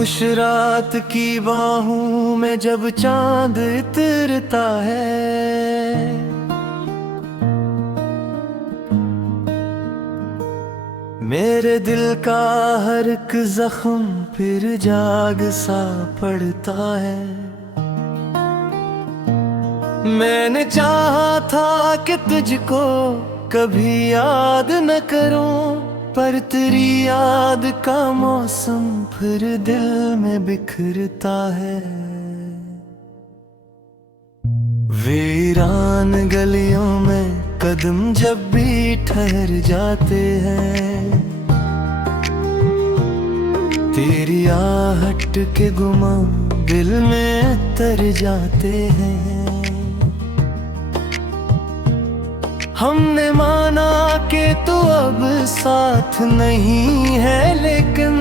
खामोश रात की बाहों में जब चांद इतरता है, मेरे दिल का हर एक जख्म फिर जाग सा पड़ता है। मैंने चाहा था कि तुझको कभी याद न करूं, पर तेरी याद का मौसम फिर दिल में बिखरता है। वीरान गलियों में कदम जब भी ठहर जाते हैं, तेरी आहट के गुमा दिल में तर जाते हैं। हमने माना कि तू अब साथ नहीं है, लेकिन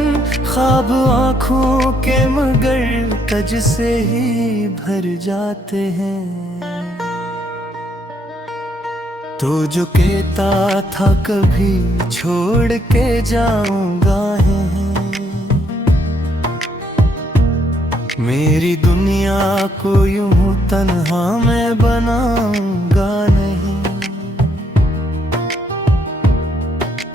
ख्वाब आँखों के मगर तज से ही भर जाते हैं। तू जो कहता था कभी छोड़ के जाऊंगा है, मेरी दुनिया को यूं तन्हा मैं बनाऊंगा नहीं।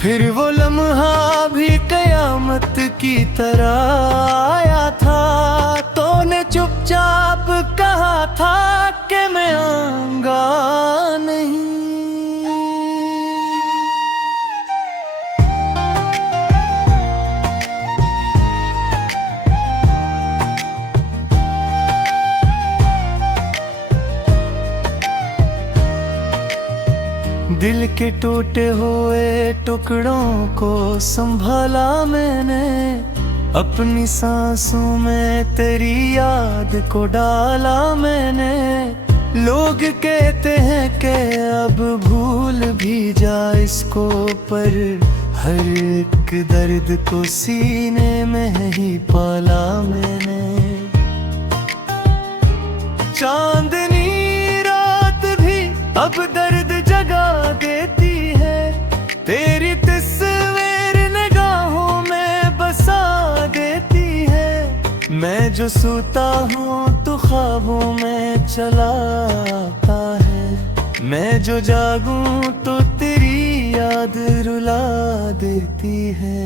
फिर वो लम्हा भी कयामत की तरह आया था, तूने चुपचाप कहा था कि मैं आऊंगा नहीं। दिल के टूटे हुए टुकड़ों को संभाला मैंने, अपनी सांसों में तेरी याद को डाला मैंने। लोग कहते हैं कि अब भूल भी जा इसको, पर हर एक दर्द को सीने में ही पाला मैंने। चांदनी रात भी अब दर्द जगा देती है, तेरी तस्वीर निगाहों में बसा देती है। मैं जो सोता हूँ तो ख्वाबों में चला आता है, मैं जो जागूं तो तेरी याद रुला देती है।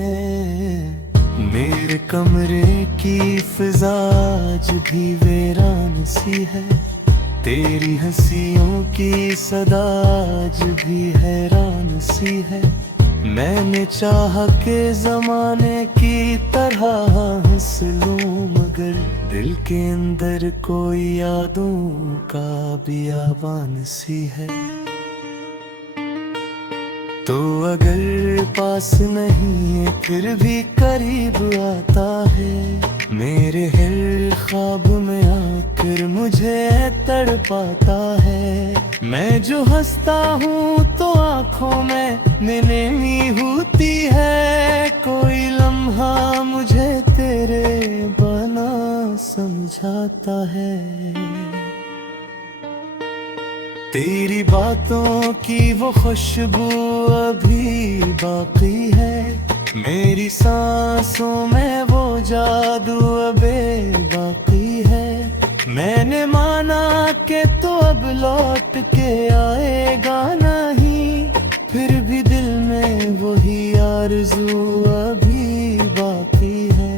मेरे कमरे की फिजा आज भी वीरान सी है, तेरी हंसियों की सदा आज भी हैरान सी है। मैंने चाहा कि जमाने की तरह हंस लूं, मगर दिल के अंदर कोई यादों का बियाबान सी है। तो अगर पास नहीं फिर भी करीब आता है, मेरे हर ख्वाब में आकर मुझे तड़पाता है। मैं जो हंसता हूँ तो आँखों में नमी होती है, कोई लम्हा मुझे तेरे बना समझाता है। तेरी बातों की वो खुशबू अभी बाकी है, मेरी सांसों में वो जादू अबे बाकी है। मैंने माना कि तू अब लौट के आएगा नहीं, फिर भी दिल में वही आरज़ू अभी बाकी है।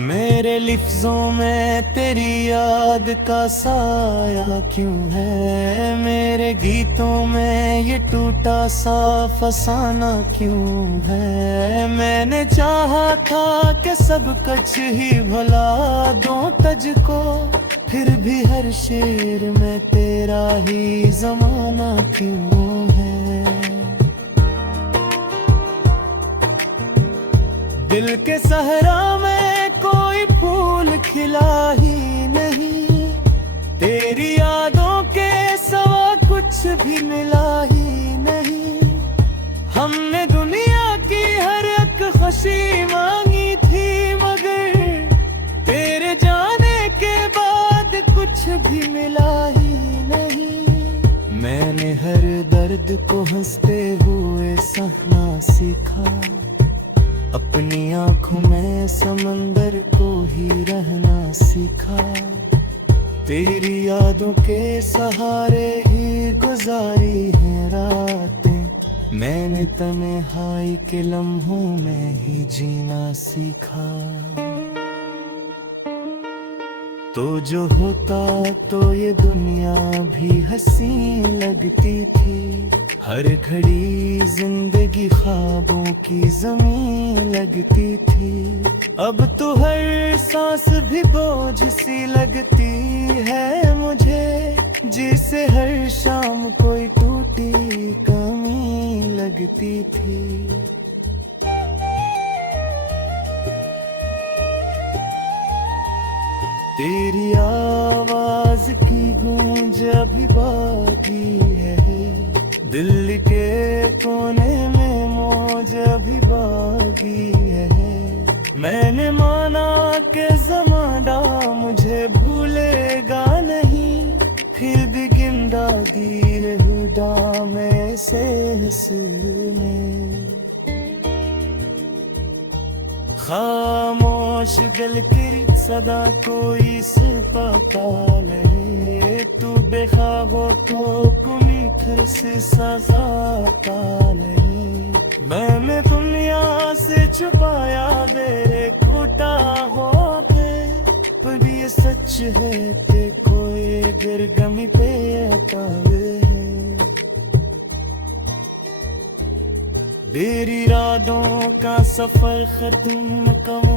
मेरे लिफ्ज़ों में तेरी याद का साया क्यों है, मेरे गीतों में ये टूटा सा फसाना क्यों है। मैंने चाहा था कि सब कुछ ही भुला दूं तुझको, फिर भी हर शेर में तेरा ही ज़माना क्यों है। दिल के सहरा में कोई फूल खिला ही नहीं, तेरी यादों के सिवा कुछ भी मिला ही नहीं। हमने दुनिया की हर एक खुशी मांगी थी, मगर तेरे जाने के बाद कुछ भी मिला ही नहीं। मैंने हर दर्द को हंसते हुए सहना सीखा, अपनी आंखों में समंदर को ही रहना सीखा, तेरी यादों के सहारे ही गुजारी है रातें, मैंने तन्हाई के लम्हों में ही जीना सीखा। तो जो होता तो ये दुनिया भी हंसी लगती थी, हर घड़ी जिंदगी ख्वाबों की जमीन लगती थी। अब तो हर सांस भी बोझ सी लगती है मुझे, जिसे हर शाम कोई टूटी कमी लगती थी। तेरी आवाज की गूंज अभी बाकी है, दिल के कोने में मौज अभी बाकी है। मैंने माना कि ज़माना मुझे भूलेगा नहीं, फिर भी गिंदा दी रहूं में से हंसने। खामोश गल तेरी सदा कोई सुपा ले, तू बेखाबों को कुनी फिर से सजा पाले। मैंने दुनिया से छुपाया मेरे खोटा हो के, पर ये सच है कि कोई गिरगमी पे अतावे है। मेरी रातों का सफर खत्म कम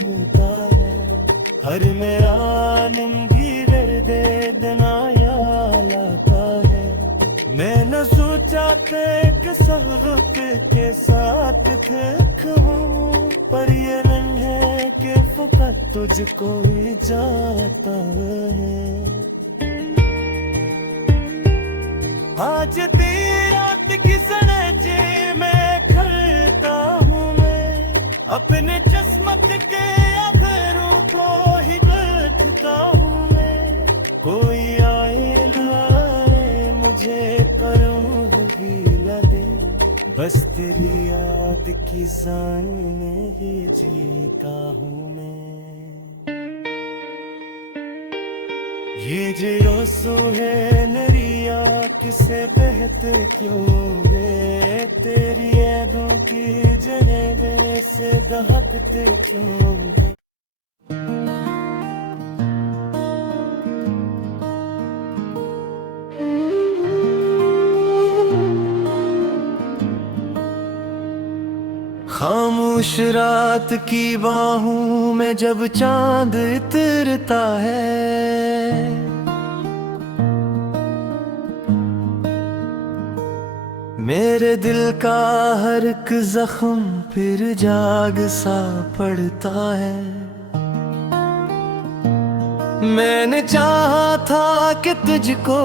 होता है, हर मेरा नंगी दर्दे दना याद आता है। मैं न सोचा था कि सब के साथ थे कहूँ, पर ये नहीं है कि फकत तुझको ही जाता है। आज तेरी रात की सनजे मैं खलता हूँ, मैं अपने किस्मत के अधरों को ही देखता हूँ मैं। कोई आए लाए मुझे करूँ भी लगे, बस तेरी याद की जान में ही जीता हूँ मैं। ये जो सो है नरिया किसे बहते क्यों वे, तेरी यादों की जगह में से दहकते क्यों वे। खामोश रात की बाहों में जब चांद उतरता है, मेरे दिल का हर एक जख्म फिर जाग सा पड़ता है। मैंने चाहा था कि तुझको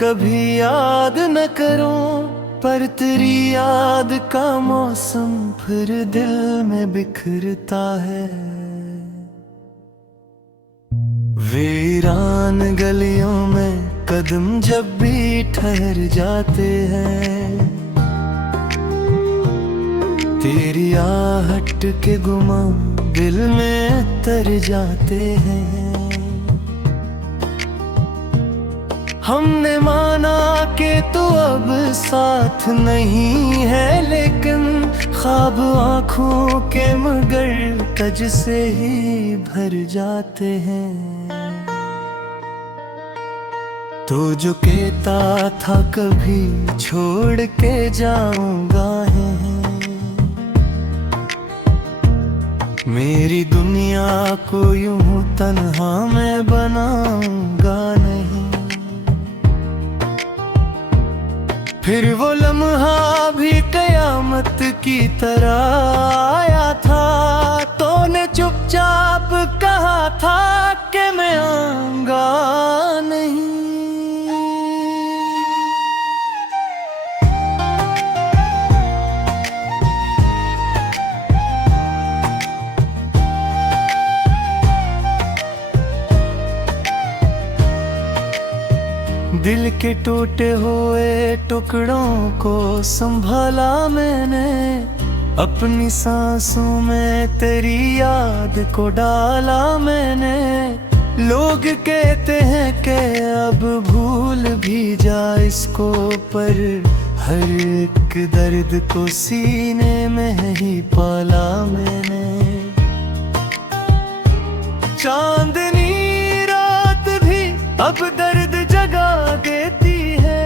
कभी याद न करूं, पर तेरी याद का मौसम फिर दिल में बिखरता है। वीरान गलियों में कदम जब भी ठहर जाते हैं, तेरी आहट के गुमान दिल में तर जाते हैं। हमने माना कि तू अब साथ नहीं है, लेकिन ख्वाब आँखों के मगर तज से ही भर जाते हैं। तो जो कहता था कभी छोड़ के जाऊंगा है, मेरी दुनिया को यूं तन्हा मैं बनाऊंगा नहीं। फिर वो लम्हा भी कयामत की तरह आया था, तूने चुपचाप कहा था कि मैं आऊंगा नहीं। दिल के टूटे हुए टुकड़ों को संभाला मैंने, अपनी सांसों में तेरी याद को डाला मैंने। लोग कहते हैं कि अब भूल भी जा इसको, पर हर एक दर्द को सीने में ही पाला मैंने। चांदनी रात भी अब दर्द जगा देती है,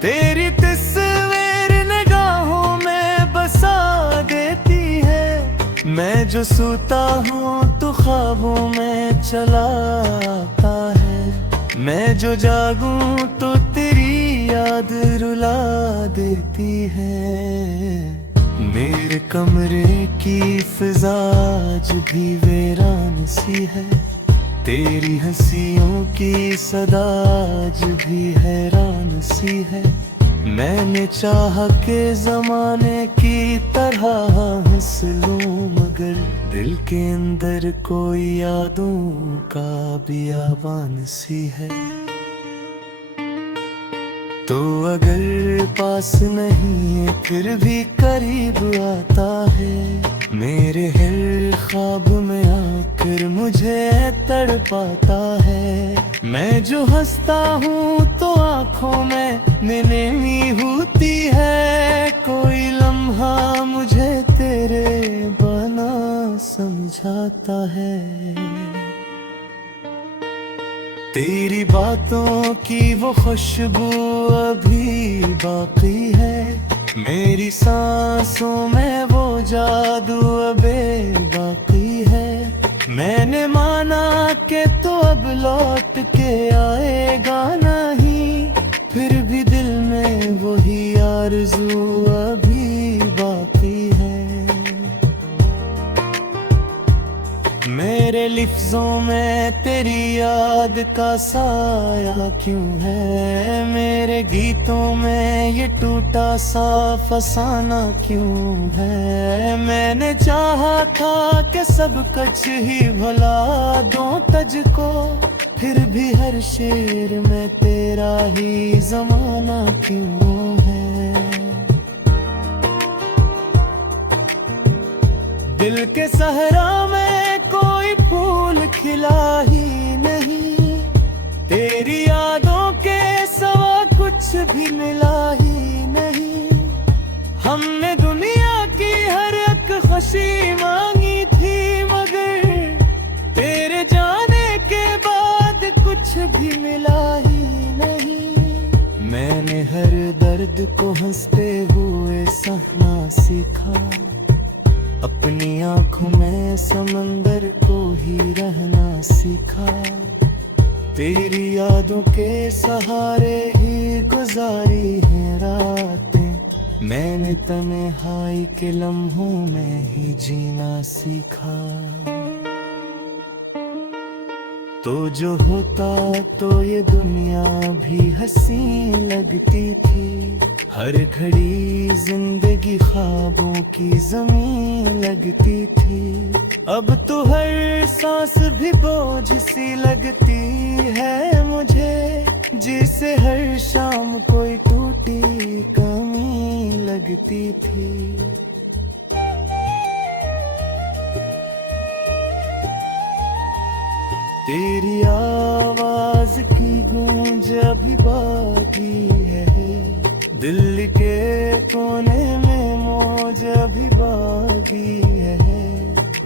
तेरी तस्वीर निगाहों में बसा देती है। मैं जो सोता हूँ तो ख्वाबों में चला आता है, मैं जो जागूं तो तेरी याद रुला देती है। मेरे कमरे की फिजा आज भी वीरान सी है, तेरी हंसियों की सदा आज भी हैरान सी है। मैंने चाहा के जमाने की तरह हंस लूं, मगर दिल के अंदर कोई यादों का बियाबान सी है। तो अगर पास नहीं फिर भी करीब आता है, मेरे हर ख्वाब में आकर मुझे तड़पाता है। मैं जो हंसता हूँ तो आँखों में नैनी होती है, कोई लम्हा मुझे तेरे बना समझाता है। तेरी बातों की वो खुशबू अभी बाकी है, मेरी सांसों में वो जादू अबे बाकी है। मैंने माना कि तो अब लौट के आएगा नहीं, फिर भी दिल में वही आरज़ू अभी बाकी है। मेरे लिफ्ज़ों में तेरी याद का साया क्यों है, मेरे गीतों में ये टूटा सा फसाना क्यों है। मैंने चाहा था कि सब कुछ ही भुला दूं तुझको, फिर भी हर शेर में तेरा ही ज़माना क्यों है। दिल के सहरा में कोई फूल खिला ही नहीं, तेरी यादों के सिवा कुछ भी मिला ही नहीं। हमने दुनिया की हर एक खुशी मांगी थी, मगर तेरे जाने के बाद कुछ भी मिला ही नहीं। मैंने हर दर्द को हंसते हुए सहना सीखा, अपनी आँखों में समंदर को ही रहना सीखा। तेरी यादों के सहारे ही गुजारी हैं रातें, मैंने तन्हाई के लम्हों में ही जीना सीखा। तो जो होता तो ये दुनिया भी हंसी लगती थी, हर घड़ी जिंदगी ख्वाबों की ज़मीन लगती थी। अब तो हर सांस भी बोझ सी लगती है मुझे, जिसे हर शाम कोई टूटी कमी लगती थी। तेरी आवाज की गूंज अभी बाकी है, दिल के कोने में मौज अभी बाकी है।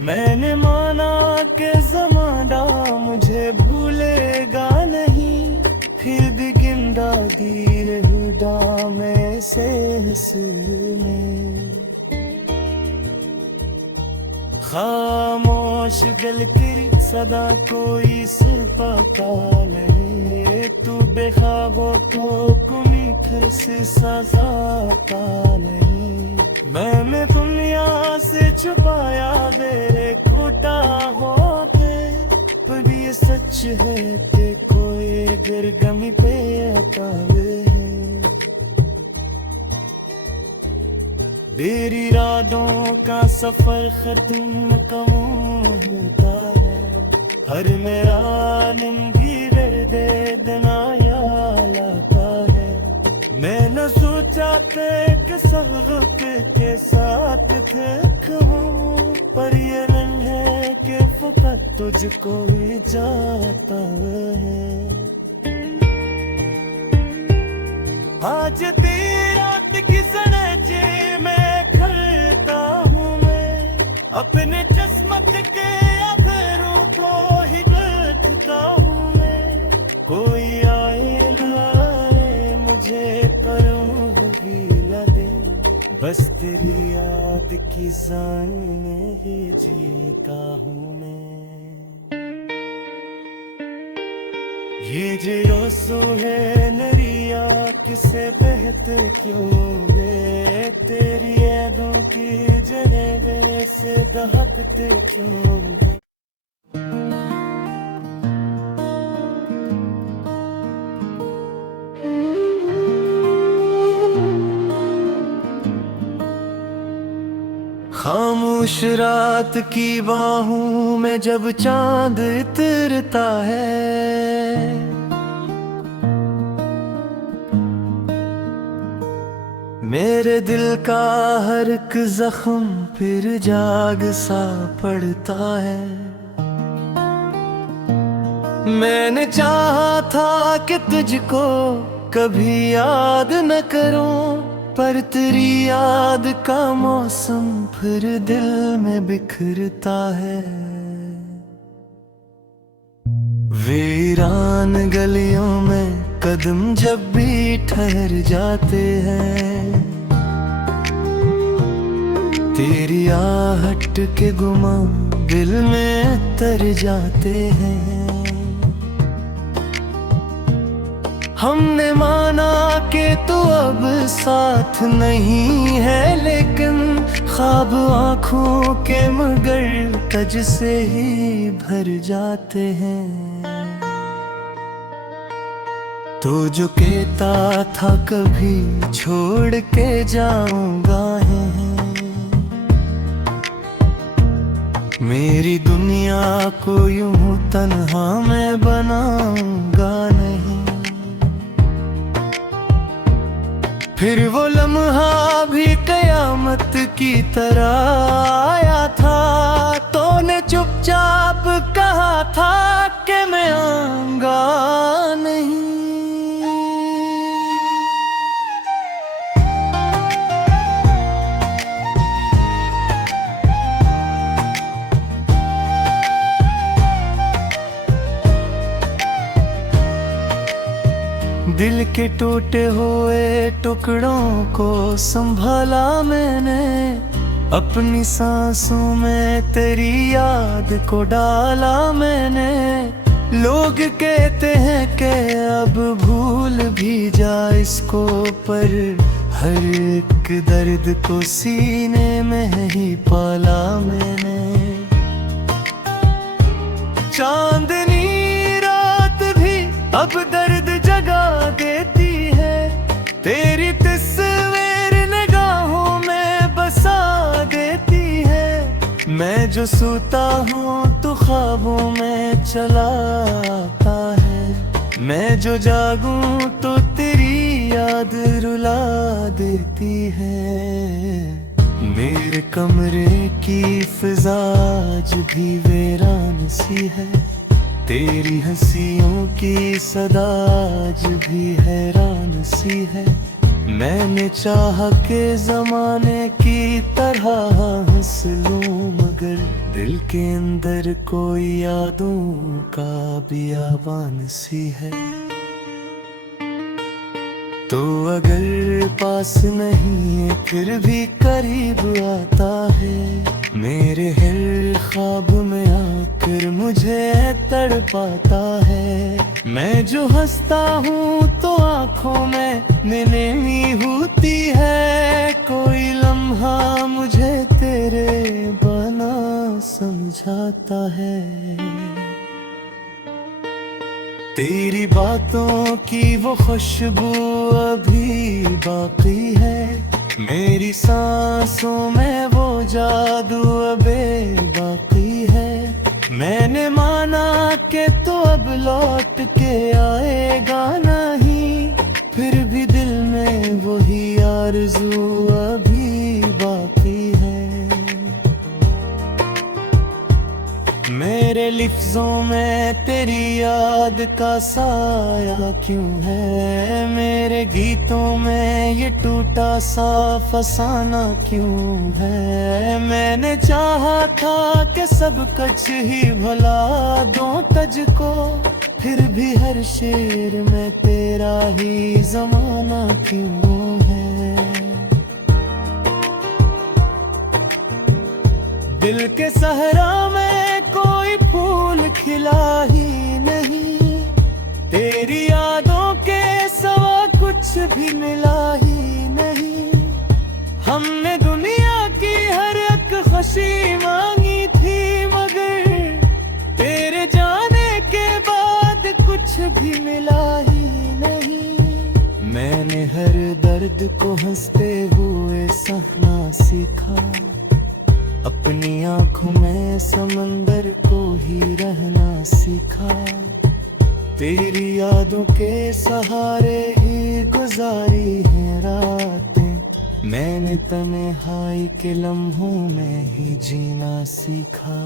मैंने माना कि ज़माना मुझे भूलेगा नहीं, फिर भी गिंदा दी रहूं में से में। खामोश दिल तेरी सदा कोई सुपाता ले, तू बेख्वाबों को कुनीखर से सजाता नहीं। मैंने दुनिया से छुपाया मेरे खोटा होते, पर ये सच है कि कोई अगर गमी पे अतावे मेरी रातों का सफर खत्म कब होता है, हर मेरा निंगी दर्दे दना याद आता है। मैं न सोचा लगते कि सब वक्त के साथ थे कहूँ, पर ये नहीं है कि फकत तुझको ही जाता है। आज तेरी रात की सनजे में खलता हूँ मैं, अपने किस्मत के अधरों को ही देखता हूँ मैं। कोई आए लाए मुझे करूँ भी लगे, बस तेरी याद की जान में ही जीता हूँ मैं। ये जो सो है नरिया किसे बहते क्यों गे, तेरी यादों की जने से दहकते क्यों गे। खामोश रात की बाहों में जब चांद उतरता है, मेरे दिल का हर एक जख्म फिर जाग सा पड़ता है। मैंने चाहा था कि तुझको कभी याद न करूं, पर तेरी याद का मौसम फिर दिल में बिखरता है। वीरान गलियों में कदम जब भी ठहर जाते हैं, तेरी आहट के गुमान दिल में तर जाते हैं। हमने माना कि तू अब साथ नहीं है, लेकिन ख्वाब आँखों के मगर तज से ही भर जाते हैं। तो जो कहता था कभी छोड़ के जाऊंगा है, मेरी दुनिया को यूं तन्हा मैं बनाऊंगा नहीं। फिर वो लम्हा भी कयामत की तरह आया था, तूने चुपचाप कहा था कि मैं आऊंगा नहीं। दिल के टूटे हुए टुकड़ों को संभाला मैंने, अपनी सांसों में तेरी याद को डाला मैंने। लोग कहते हैं कि अब भूल भी जा इसको, पर हर एक दर्द को सीने में ही पाला मैंने। चांदनी रात भी अब दर्द जगा देती है, तेरी तस्वीर निगाहों में बसा देती है। मैं जो सोता हूँ तो ख्वाबों में चला आता है, मैं जो जागूं तो तेरी याद रुला देती है। मेरे कमरे की फिजा आज भी वीरान सी है, तेरी हंसियों की सदा आज भी हैरान सी है। मैंने चाहा के जमाने की तरह हंस लूं, मगर दिल के अंदर कोई यादों का बियाबान सी है। तो अगर पास नहीं है फिर भी करीब आता है, मेरे हर ख्वाब में आकर मुझे तड़पाता है। मैं जो हंसता हूँ तो आँखों में नमी होती है, कोई लम्हा मुझे तेरे बना समझाता है। तेरी बातों की वो खुशबू अभी बाकी है, मेरी सांसों में वो जादू अबे बाकी है। मैंने माना कि तो अब लौट के आएगा नहीं, फिर भी दिल में में वही आरज़ू अभी बाकी है। मेरे लिफ्ज़ों में तेरी याद का साया क्यों है, मेरे गीतों में ये टूटा सा फसाना क्यों है। मैंने चाहा था कि सब कुछ ही भुला दूं तुझको, फिर भी हर शेर में तेरा ही ज़माना क्यों है। दिल के सहरा में कोई फूल खिला ही नहीं, तेरी यादों के सिवा कुछ भी मिला ही नहीं। हमने दुनिया की हर एक खुशी मांगी थी, मगर तेरे जाने के बाद कुछ भी मिला ही नहीं। मैंने हर दर्द को हंसते हुए सहना सीखा, अपनी आँखों में समंदर को ही रहना सीखा। तेरी यादों के सहारे ही गुजारी हैं रातें, मैंने तन्हाई के लम्हों में ही जीना सीखा।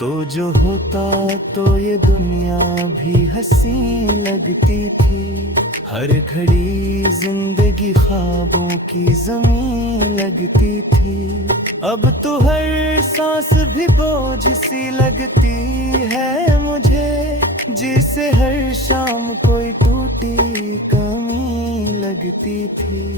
तो जो होता तो ये दुनिया भी हंसी लगती थी, हर घड़ी जिंदगी ख्वाबों की ज़मीन लगती थी। अब तो हर सांस भी बोझ सी लगती है मुझे, जिसे हर शाम कोई टूटी कमी लगती थी।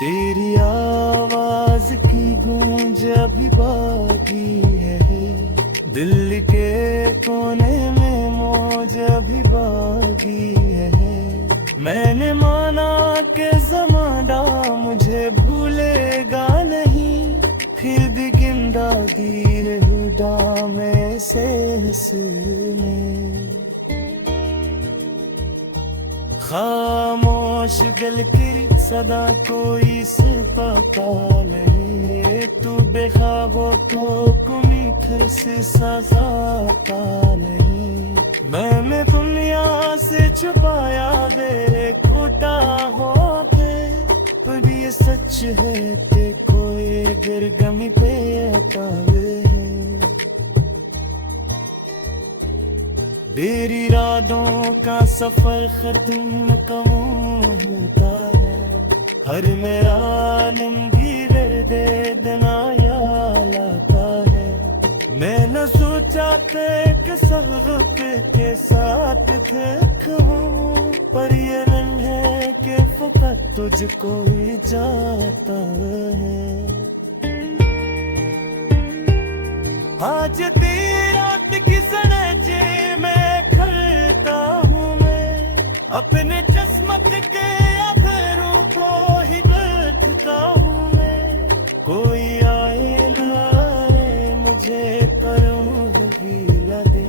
तेरी आवाज की गूंज अभी बाकी है, दिल के कोने में मौज अभी बाकी है। मैंने माना कि ज़माना मुझे भूलेगा नहीं, फिर भी गिंदा दी हुडा में से हंसने। खामोश गल कर सदा कोई सपा ले, तू बेख्वाबों को कुमीठर से सजा पा ले। मैंने दुनिया से छुपाया दे खोटा हो के, पर ये सच है कि कोई गिरगमी पे अटावे। तेरी रातों का सफर खत्म कब होता है, हर मेरा नंगी दर्दे दिना याद आता है। मैं न सोचा था कि सब के साथ थे कहूँ, पर ये रंग है कि फकत तुझको ही जाता है। आज तेरी रात की सनजे मैं खलता हूँ, मैं अपने किस्मत के अधरों को ही देखता हूँ मैं। कोई आए लाए मुझे करूँ भी लगे,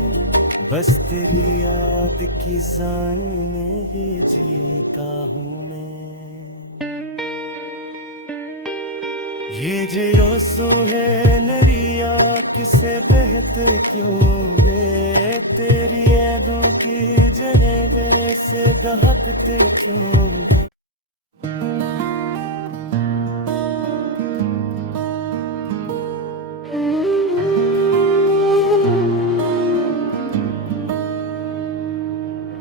बस तेरी याद की जान में ही जीता हूँ मैं। ये जो सो है नरिया किसे बहते क्यों वे, तेरी यादों की जगह मेरे से दहकते क्यों वे।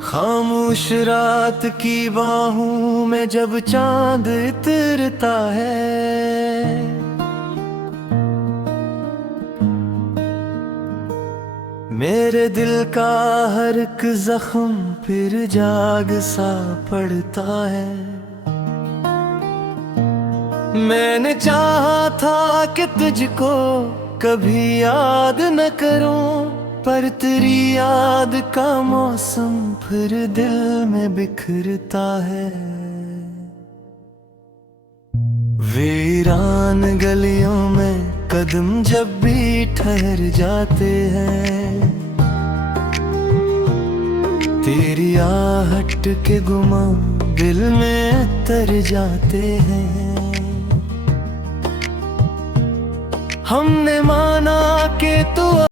खामोश रात की बाहों में जब चांद उतरता है, मेरे दिल का हर एक जख्म फिर जाग सा पड़ता है। मैंने चाहा था कि तुझको कभी याद न करूं, पर तेरी याद का मौसम फिर दिल में बिखरता है। वीरान गलियों में कदम जब भी ठहर जाते हैं, तेरी आहट के गुमा दिल में तर जाते हैं। हमने माना कि तू